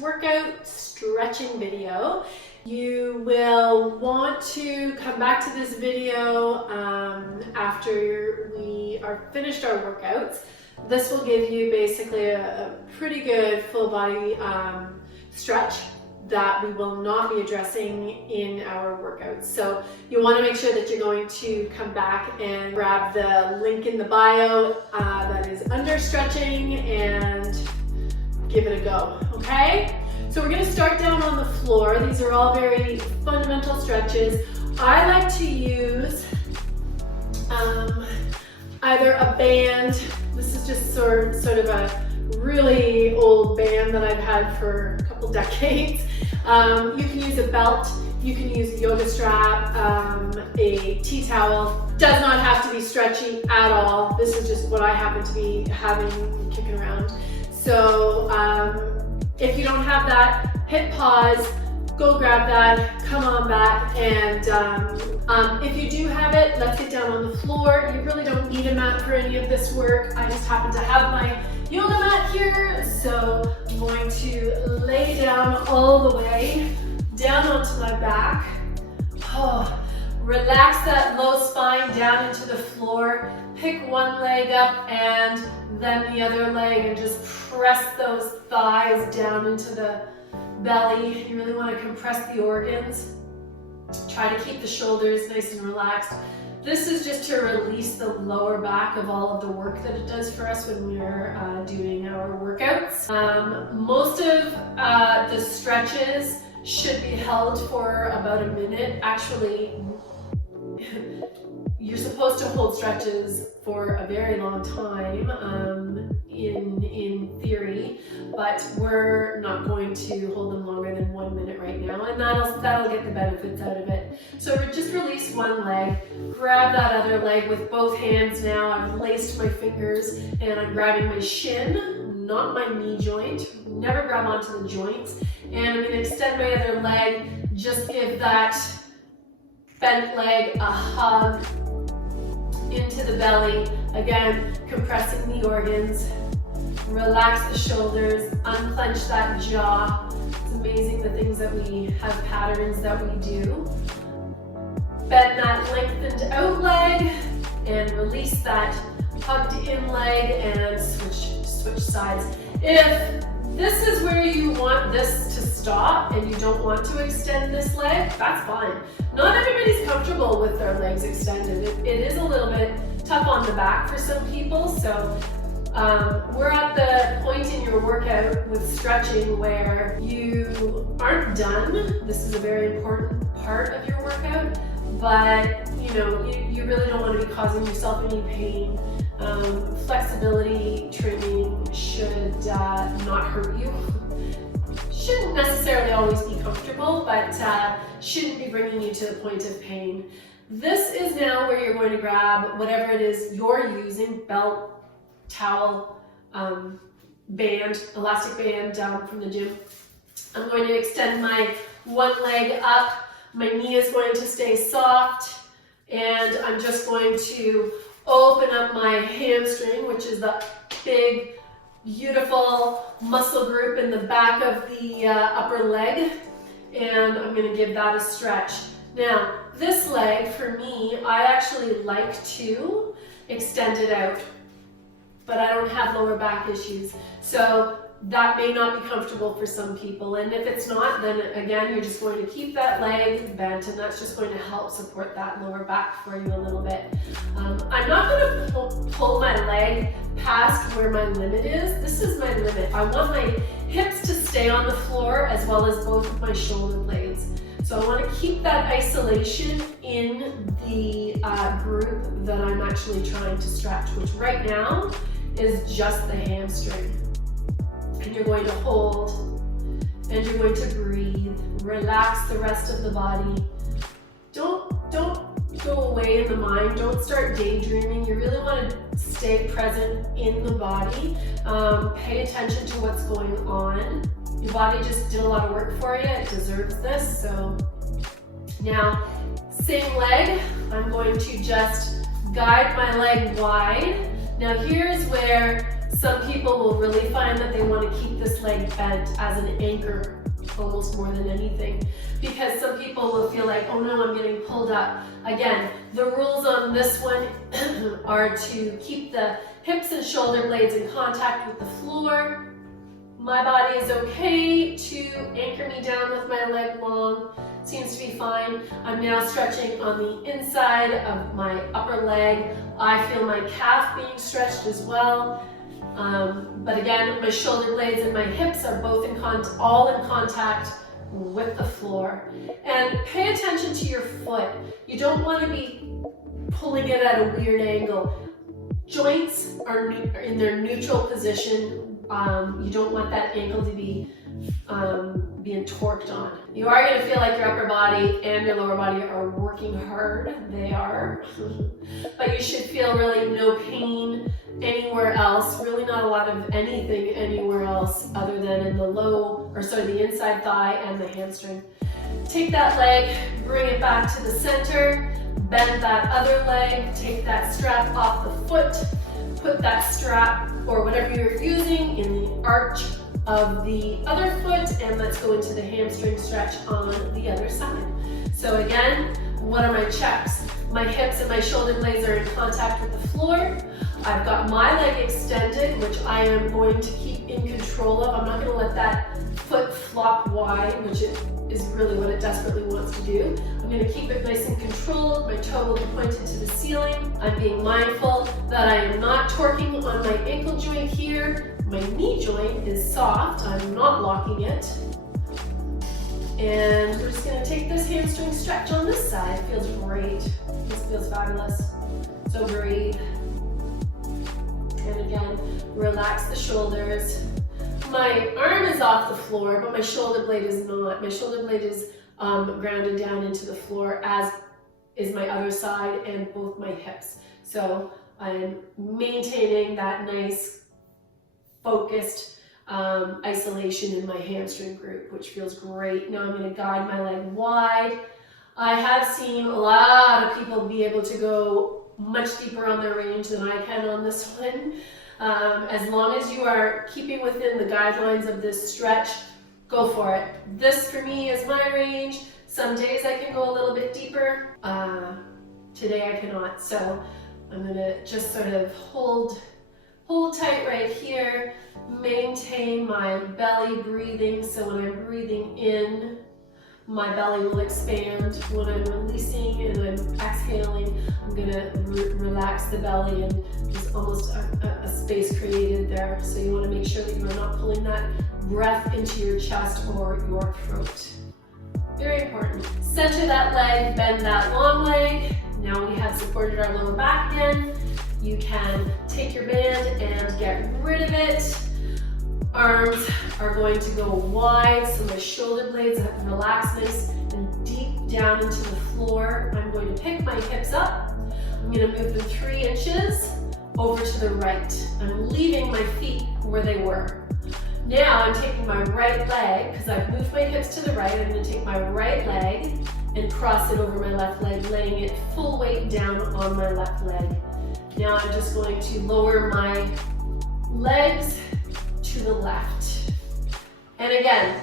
post-workout stretching video. You will want to come back to this video after we are finished our workouts. This will give you basically a pretty good full body stretch that we will not be addressing in our workouts. So you want to make sure that you're going to come back and grab the link in the bio that is under stretching and give it a go, okay? So we're going to start down on the floor. These are all very fundamental stretches. I like to use either a band. This is just sort of a really old band that I've had for a couple decades. You can use a belt, you can use a yoga strap, a tea towel. Does not have to be stretchy at all. This is just what I happen to be having kicking around. So if you don't have that, hit pause, go grab that, come on back, and if you do have it, let's get down on the floor. You really don't need a mat for any of this work. I just happen to have my yoga mat here, so I'm going to lay down all the way down onto my back. Oh, relax that low spine down into the floor. Pick one leg up and then the other leg and just press those thighs down into the belly. You really want to compress the organs. Try to keep the shoulders nice and relaxed. This is just to release the lower back of all of the work that it does for us when we're doing our workouts. Most of the stretches should be held for about a minute. Actually, you're supposed to hold stretches for a very long time in theory, but we're not going to hold them longer than 1 minute right now, and that'll get the benefits out of it. So just release one leg, grab that other leg with both hands now. I've laced my fingers and I'm grabbing my shin, not my knee joint. Never grab onto the joints. And I'm going to extend my other leg, just give that bent leg a hug into the belly. Again, compressing the organs. Relax the shoulders, unclench that jaw. It's amazing the things that we have patterns that we do. Bend that lengthened out leg and release that hugged in leg and switch sides. If this is where you want this to stop and you don't want to extend this leg, that's fine. Not everybody's comfortable with their legs extended. It is a little bit tough on the back for some people, so we're at the point in your workout with stretching where you aren't done. This is a very important part of your workout, but you really don't want to be causing yourself any pain. Flexibility training should not hurt you. Shouldn't necessarily always be comfortable, but shouldn't be bringing you to the point of pain. This is now where you're going to grab whatever it is you're using, belt, towel, band, elastic band from the gym. I'm going to extend my one leg up. My knee is going to stay soft, and I'm just going to open up my hamstring, which is the big, beautiful muscle group in the back of the upper leg, and I'm going to give that a stretch. Now, this leg, for me, I actually like to extend it out, but I don't have lower back issues, so that may not be comfortable for some people. And if it's not, then again, you're just going to keep that leg bent, and that's just going to help support that lower back for you a little bit. I'm not going to pull my leg past where my limit is. This is my limit. I want my hips to stay on the floor as well as both of my shoulder blades. So I want to keep that isolation in the group that I'm actually trying to stretch, which right now is just the hamstring. And you're going to hold, and you're going to breathe. Relax the rest of the body. Don't go away in the mind. Don't start daydreaming. You really want to stay present in the body. Pay attention to what's going on. Your body just did a lot of work for you. It deserves this. So now, same leg. I'm going to just guide my leg wide. Now here's where Some people will really find that they want to keep this leg bent as an anchor almost more than anything, because some people will feel like, oh no, I'm getting pulled up. Again, the rules on this one are to keep the hips and shoulder blades in contact with the floor. My body is okay to anchor me down with my leg long. Seems to be fine. I'm now stretching on the inside of my upper leg. I feel my calf being stretched as well. But again, my shoulder blades and my hips are both all in contact with the floor. And pay attention to your foot. You don't want to be pulling it at a weird angle. Joints are in their neutral position. You don't want that ankle to be being torqued on. You are going to feel like your upper body and your lower body are working hard. They are. But you should feel really no pain anywhere else. Really not a lot of anything anywhere else other than in the inside thigh and the hamstring. Take that leg, bring it back to the center, bend that other leg, take that strap off the foot, put that strap or whatever you're using in the arch of the other foot, and let's go into the hamstring stretch on the other side. So again, what are my checks? My hips and my shoulder blades are in contact with the floor. I've got my leg extended, which I am going to keep in control of. I'm not going to let that foot flop wide, which is really what it desperately wants to do. I'm going to keep it nice and controlled. My toe will be pointed to the ceiling. I'm being mindful that I am not torquing on my ankle joint here. My knee joint is soft. I'm not locking it. And we're just going to take this hamstring stretch on this side. It feels great. This feels fabulous. So breathe. And again, relax the shoulders. My arm is off the floor, but my shoulder blade is not. My shoulder blade is grounded down into the floor, as is my other side and both my hips. So I'm maintaining that nice, focused isolation in my hamstring group, which feels great. Now I'm going to guide my leg wide. I have seen a lot of people be able to go much deeper on their range than I can on this one. As long as you are keeping within the guidelines of this stretch, go for it. This for me is my range. Some days I can go a little bit deeper. Today I cannot. So I'm gonna just sort of hold tight right here, maintain my belly breathing. So when I'm breathing in, my belly will expand. When I'm releasing and I'm exhaling, I'm gonna relax the belly, and there's almost a space created there. So you wanna make sure that you are not pulling that breath into your chest or your throat. Very important. Center that leg, bend that long leg. Now we have supported our lower back again. You can take your band and get rid of it. Arms are going to go wide, so my shoulder blades have to relax nice and deep down into the floor. I'm going to pick my hips up. I'm going to move them 3 inches over to the right. I'm leaving my feet where they were. Now I'm taking my right leg, because I've moved my hips to the right, I'm going to take my right leg and cross it over my left leg, laying it full weight down on my left leg. Now I'm just going to lower my legs to the left. And again,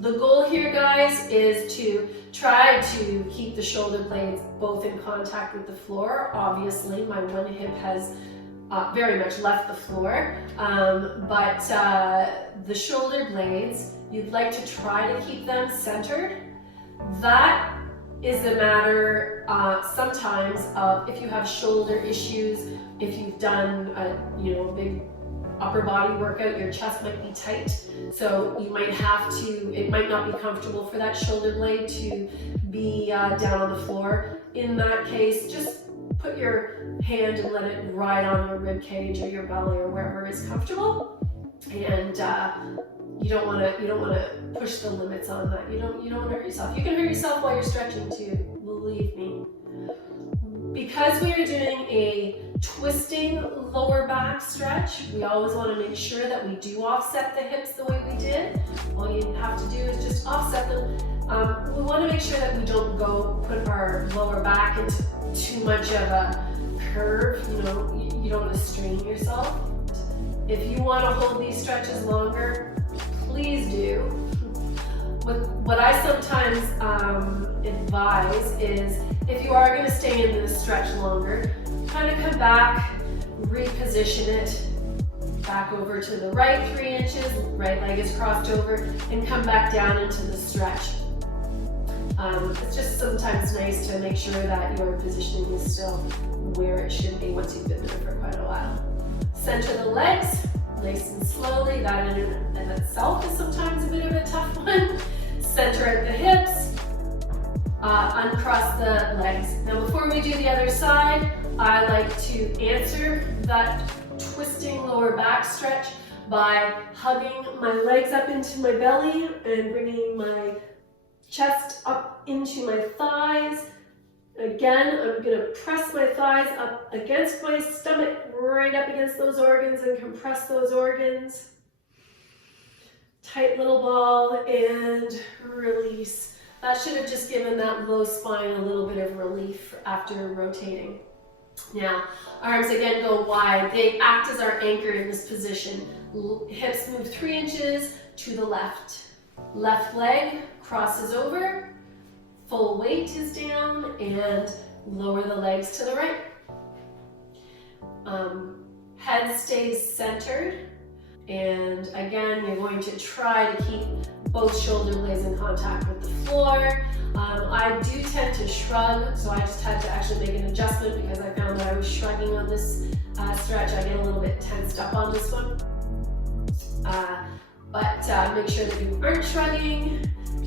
the goal here, guys, is to try to keep the shoulder blades both in contact with the floor. Obviously, my one hip has very much left the floor, but the shoulder blades, you'd like to try to keep them centered. That is a matter sometimes of if you have shoulder issues, if you've done a big upper body workout, your chest might be tight, so you might have to, it might not be comfortable for that shoulder blade to be down on the floor. In that case, just put your hand and let it ride on your rib cage or your belly or wherever is comfortable. And you don't want to push the limits on that. You don't want to hurt yourself. You can hurt yourself while you're stretching too, believe me. Because we are doing a twisting lower back stretch, we always want to make sure that we do offset the hips the way we did. All you have to do is just offset them. We want to make sure that we don't put our lower back into too much of a curve. You don't want to strain yourself. If you want to hold these stretches longer, please do. What I sometimes advise is if you are going to stay in this stretch longer, kind of come back, reposition it back over to the right 3 inches, right leg is crossed over, and come back down into the stretch. It's just sometimes nice to make sure that your positioning is still where it should be once you've been there for quite a while. Center the legs, nice and slowly. That in itself is sometimes a bit of a tough one. Center at the hips, uncross the legs. Now before we do the other side, I like to answer that twisting lower back stretch by hugging my legs up into my belly and bringing my chest up into my thighs. Again, I'm going to press my thighs up against my stomach, right up against those organs, and compress those organs. Tight little ball and release. That should have just given that low spine a little bit of relief after rotating. Now, arms again go wide. They act as our anchor in this position. Hips move 3 inches to the left. Left leg crosses over, full weight is down, and lower the legs to the right. Head stays centered, and again, you're going to try to keep both shoulder blades in contact with the floor. I do tend to shrug, so I just had to actually make an adjustment because I found that I was shrugging on this stretch. I get a little bit tensed up on this one. But make sure that you aren't shrugging.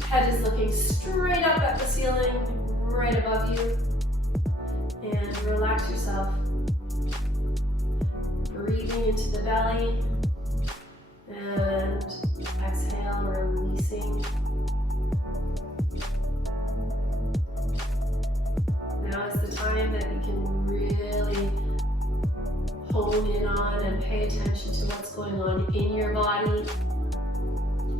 Head is looking straight up at the ceiling, right above you. And relax yourself. Breathing into the belly. And exhale, releasing. Now is the time that you can really hone in on and pay attention to what's going on in your body.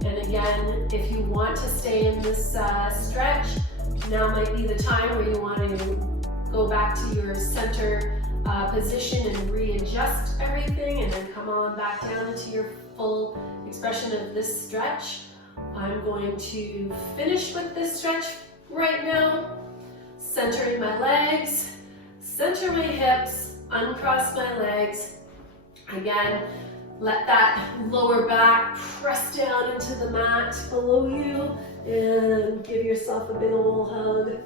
And again, if you want to stay in this stretch, now might be the time where you want to go back to your center position and readjust everything, and then come on back down into your full expression of this stretch. I'm going to finish with this stretch right now, centering my legs, center my hips, uncross my legs. Again, let that lower back press down into the mat below you and give yourself a big old hug.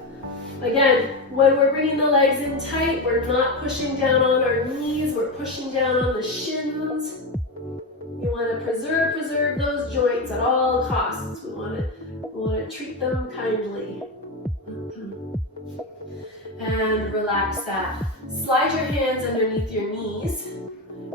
Again, when we're bringing the legs in tight, we're not pushing down on our knees, we're pushing down on the shins. You want to preserve those joints at all costs. We want to treat them kindly. And relax that. Slide your hands underneath your knees,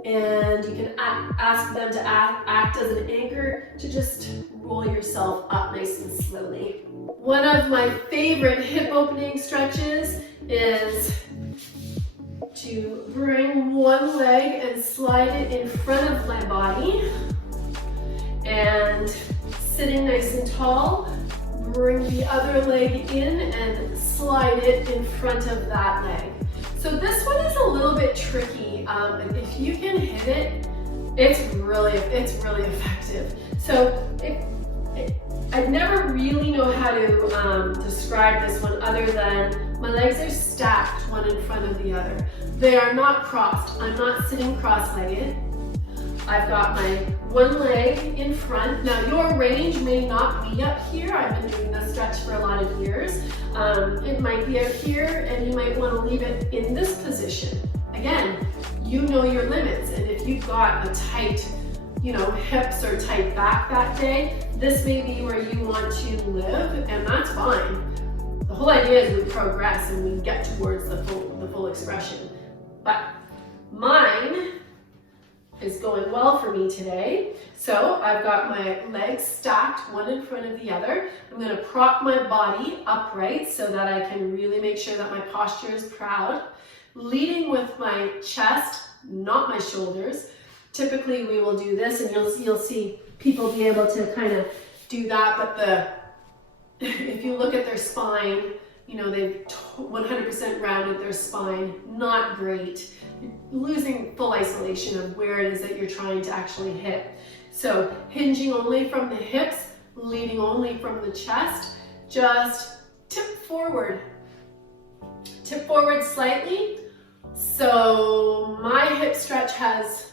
and you can ask them to act as an anchor to just roll yourself up nice and slowly. One of my favorite hip opening stretches is to bring one leg and slide it in front of my body, and sitting nice and tall, bring the other leg in and slide it in front of that leg. So this one is a little bit tricky. If you can hit it, it's really effective. So I never really know how to describe this one other than my legs are stacked one in front of the other. They are not crossed. I'm not sitting cross-legged. I've got my one leg in front. Now your range may not be up here. I've been doing this stretch for a lot of years. It might be up here, and you might want to leave it in this position. Again, you know your limits, and if you've got a tight, hips or tight back that day, this may be where you want to live, and that's fine. The whole idea is we progress and we get towards the full expression. But mine is going well for me today. So I've got my legs stacked one in front of the other. I'm going to prop my body upright so that I can really make sure that my posture is proud. Leading with my chest, not my shoulders. Typically we will do this, and you'll see people be able to kind of do that, but if you look at their spine, you know, they've 100% rounded their spine. Not great. You're losing full isolation of where it is that you're trying to actually hit. So hinging only from the hips, leading only from the chest, just tip forward. Tip forward slightly. So my hip stretch has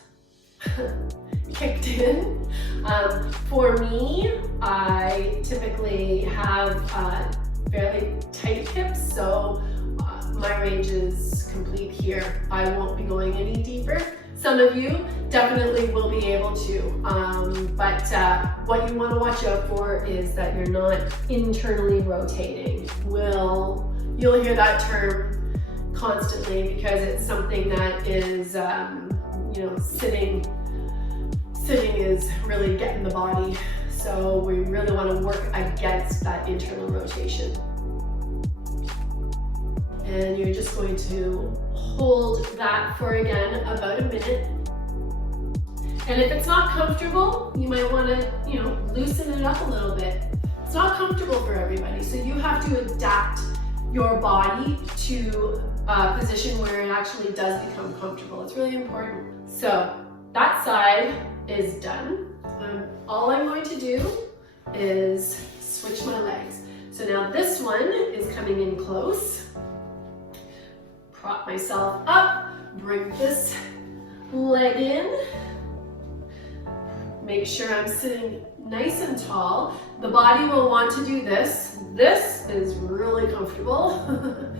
kicked in. For me, I typically have fairly tight hips, so my range is complete here. I won't be going any deeper. Some of you definitely will be able to, but what you want to watch out for is that you're not internally rotating. You'll hear that term constantly because it's something that is, you know, sitting is really getting the body. So we really want to work against that internal rotation. And you're just going to hold that for, again, about a minute. And if it's not comfortable, you might want to, you know, loosen it up a little bit. It's not comfortable for everybody, so you have to adapt your body to a position where it actually does become comfortable. It's really important. So that side is done. All I'm going to do is switch my legs. So now this one is coming in close. Prop myself up, bring this leg in. Make sure I'm sitting nice and tall. The body will want to do this. This is really comfortable.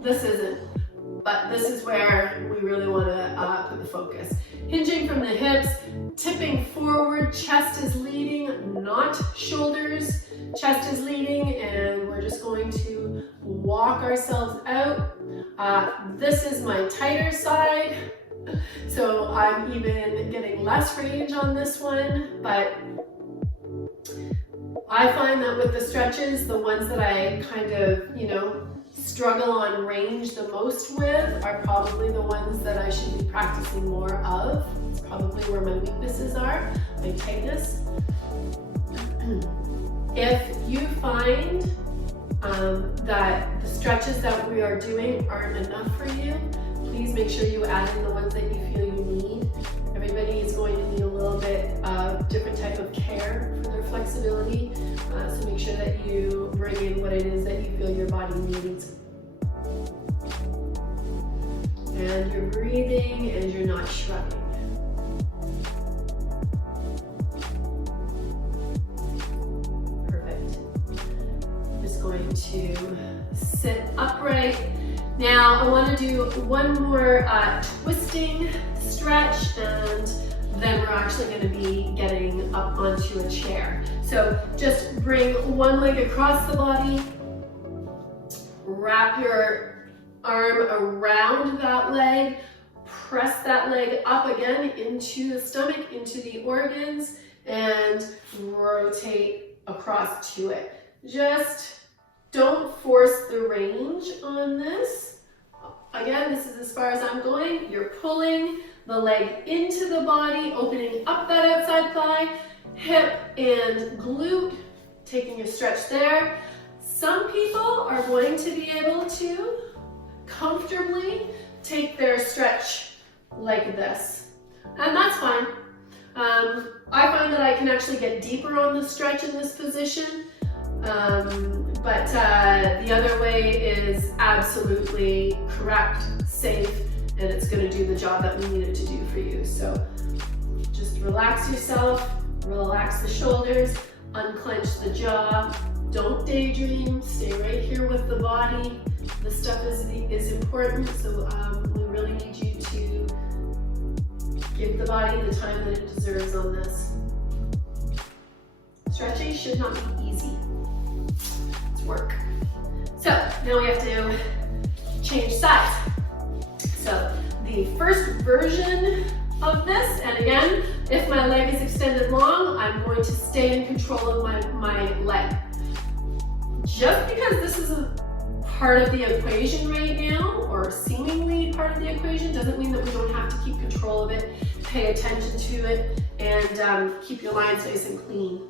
This isn't, but this is where we really want to put the focus. Hinging from the hips, tipping forward, chest is leading, not shoulders. Chest is leading, and we're just going to walk ourselves out. This is my tighter side, so I'm even getting less range on this one, but I find that with the stretches, the ones that I kind of, you know, struggle on range the most with are probably the ones that I should be practicing more of. It's probably where my weaknesses are, my tightness. If you find that the stretches that we are doing aren't enough for you, please make sure you add in the ones that you feel you need. Everybody is going to need a little bit of different type of care for their flexibility, so make sure that you bring in what it is that you feel your body needs. And you're breathing and you're not shrugging. Perfect. I'm just going to sit upright. Now I want to do one more twisting stretch, and then we're actually going to be getting up onto a chair. So just bring one leg across the body, wrap your arm around that leg, press that leg up again into the stomach, into the organs, and rotate across to it. Just don't force the range on this. Again, this is as far as I'm going. You're pulling the leg into the body, opening up that outside thigh, hip and glute, taking a stretch there. Some people are going to be able to comfortably take their stretch like this, and that's fine. I find that I can actually get deeper on the stretch in this position, but the other way is absolutely correct, safe, and it's going to do the job that we need it to do for you. So just relax yourself, relax the shoulders, unclench the jaw, don't daydream, stay right here with the body. This stuff is important, so we really need you to give the body the time that it deserves on this. Stretching should not be easy. It's work. So now we have to change sides. So the first version of this, and again, if my leg is extended long, I'm going to stay in control of my leg. Just because this is a part of the equation right now, or seemingly part of the equation, doesn't mean that we don't have to keep control of it, pay attention to it, and keep your lines nice and clean.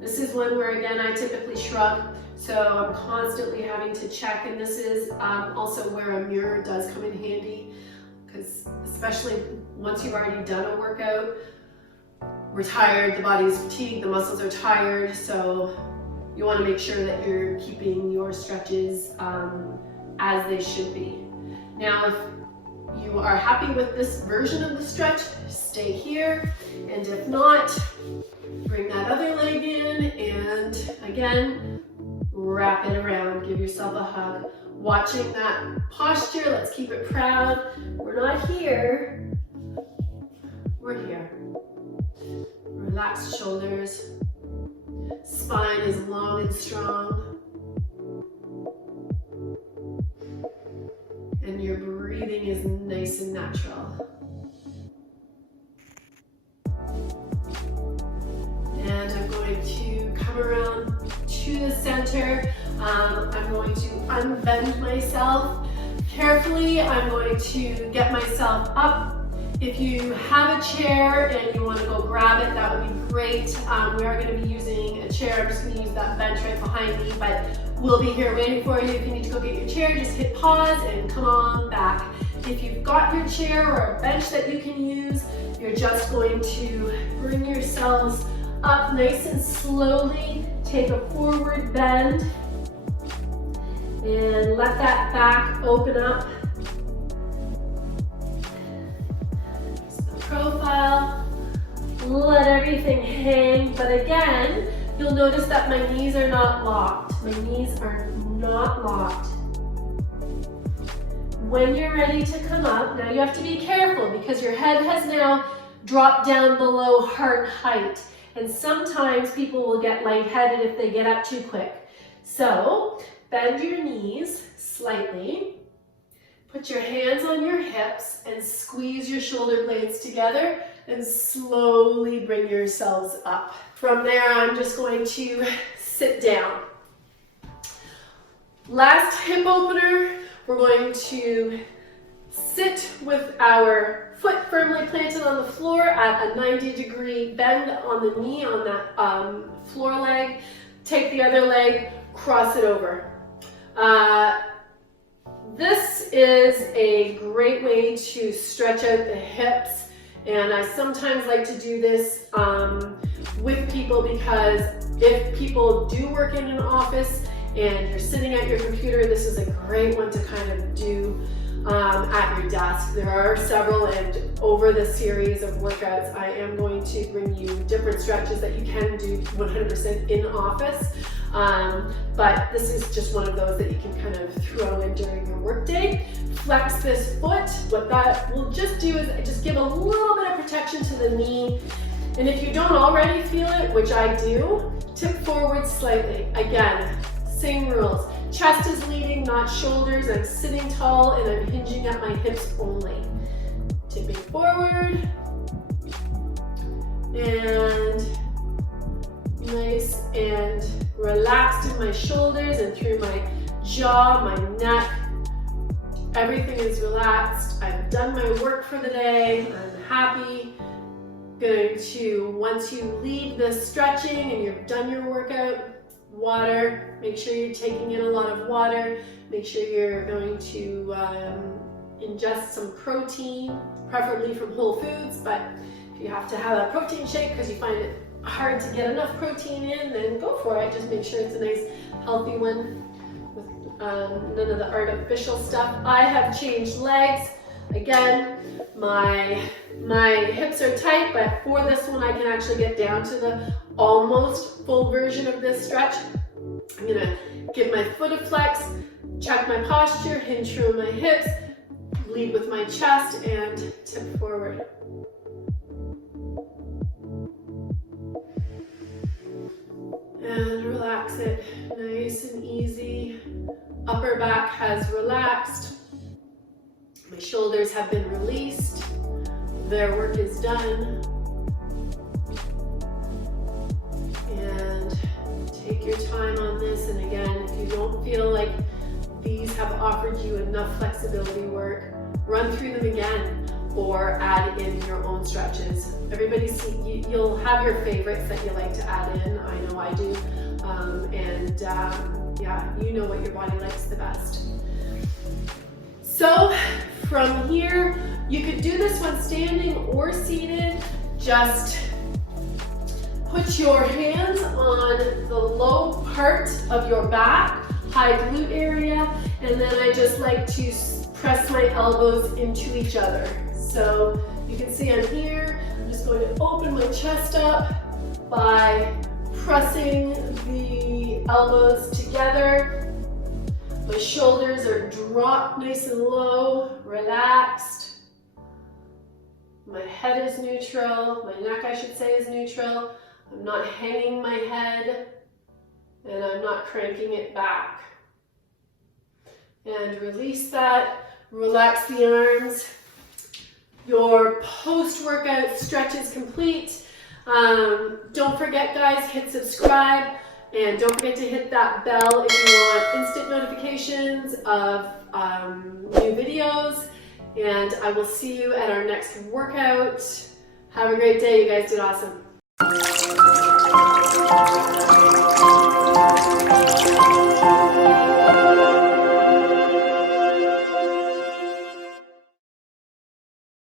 This is one where, again, I typically shrug So I'm constantly having to check, and this is also where a mirror does come in handy, because especially once you've already done a workout, we're tired, the body's fatigued, the muscles are tired, so you want to make sure that you're keeping your stretches as they should be. Now, if you are happy with this version of the stretch, stay here, and if not, bring that other leg in, and again, wrap it around, give yourself a hug. Watching that posture, let's keep it proud. We're not here, we're here. Relaxed shoulders, spine is long and strong, and your breathing is nice and natural. And I'm going to come around to the center. I'm going to unbend myself carefully. I'm going to get myself up. If you have a chair and you want to go grab it, that would be great. We are going to be using a chair. I'm just going to use that bench right behind me, but we'll be here waiting for you. If you need to go get your chair, just hit pause and come on back. If you've got your chair or a bench that you can use, you're just going to bring yourselves up nice and slowly. Take a forward bend and let that back open up. Profile, let everything hang, but again, you'll notice that my knees are not locked. My knees are not locked. When you're ready to come up, now you have to be careful because your head has now dropped down below heart height, and sometimes people will get lightheaded if they get up too quick. So bend your knees slightly. Put your hands on your hips and squeeze your shoulder blades together and slowly bring yourselves up. From there, I'm just going to sit down. Last hip opener, we're going to sit with our foot firmly planted on the floor at a 90-degree bend on the knee on that floor leg. Take the other leg, cross it over. This is a great way to stretch out the hips, and I sometimes like to do this with people because if people do work in an office and you're sitting at your computer, this is a great one to kind of do at your desk. There are several, and over the series of workouts, I am going to bring you different stretches that you can do 100% in office. But this is just one of those that you can kind of throw in during your workday. Flex this foot. What that will just do is just give a little bit of protection to the knee. And if you don't already feel it, which I do, tip forward slightly. Again, same rules. Chest is leading, not shoulders. I'm sitting tall and I'm hinging at my hips only. Tipping forward. And nice and relaxed in my shoulders and through my jaw, my neck. Everything is relaxed. I've done my work for the day. I'm happy. Going to, once you leave the stretching and you've done your workout, water. Make sure you're taking in a lot of water. Make sure you're going to ingest some protein, preferably from Whole Foods, but if you have to have a protein shake because you find it hard to get enough protein in, then go for it. Just make sure it's a nice healthy one with none of the artificial stuff. I have changed legs. Again, my hips are tight, but for this one I can actually get down to the almost full version of this stretch. I'm gonna give my foot a flex, check my posture, hinge through my hips, lead with my chest, and tip forward. And relax it, nice and easy. Upper back has relaxed. My shoulders have been released. Their work is done. And take your time on this. And again, if you don't feel like these have offered you enough flexibility work, run through them again or add in your own stretches. You'll have your favorites that you like to add in. I know I do. Yeah, you know what your body likes the best. So from here, you could do this one standing or seated. Just put your hands on the low part of your back, high glute area, and then I just like to press my elbows into each other. So you can see I'm here. I'm just going to open my chest up by pressing the elbows together. My shoulders are dropped nice and low, relaxed. My head is neutral, my neck I should say is neutral. I'm not hanging my head and I'm not cranking it back. And release that, relax the arms. Your post-workout stretch is complete. Don't forget guys, hit subscribe and don't forget to hit that bell if you want instant notifications of new videos. And I will see you at our next workout. Have a great day, you guys did awesome. Thank you.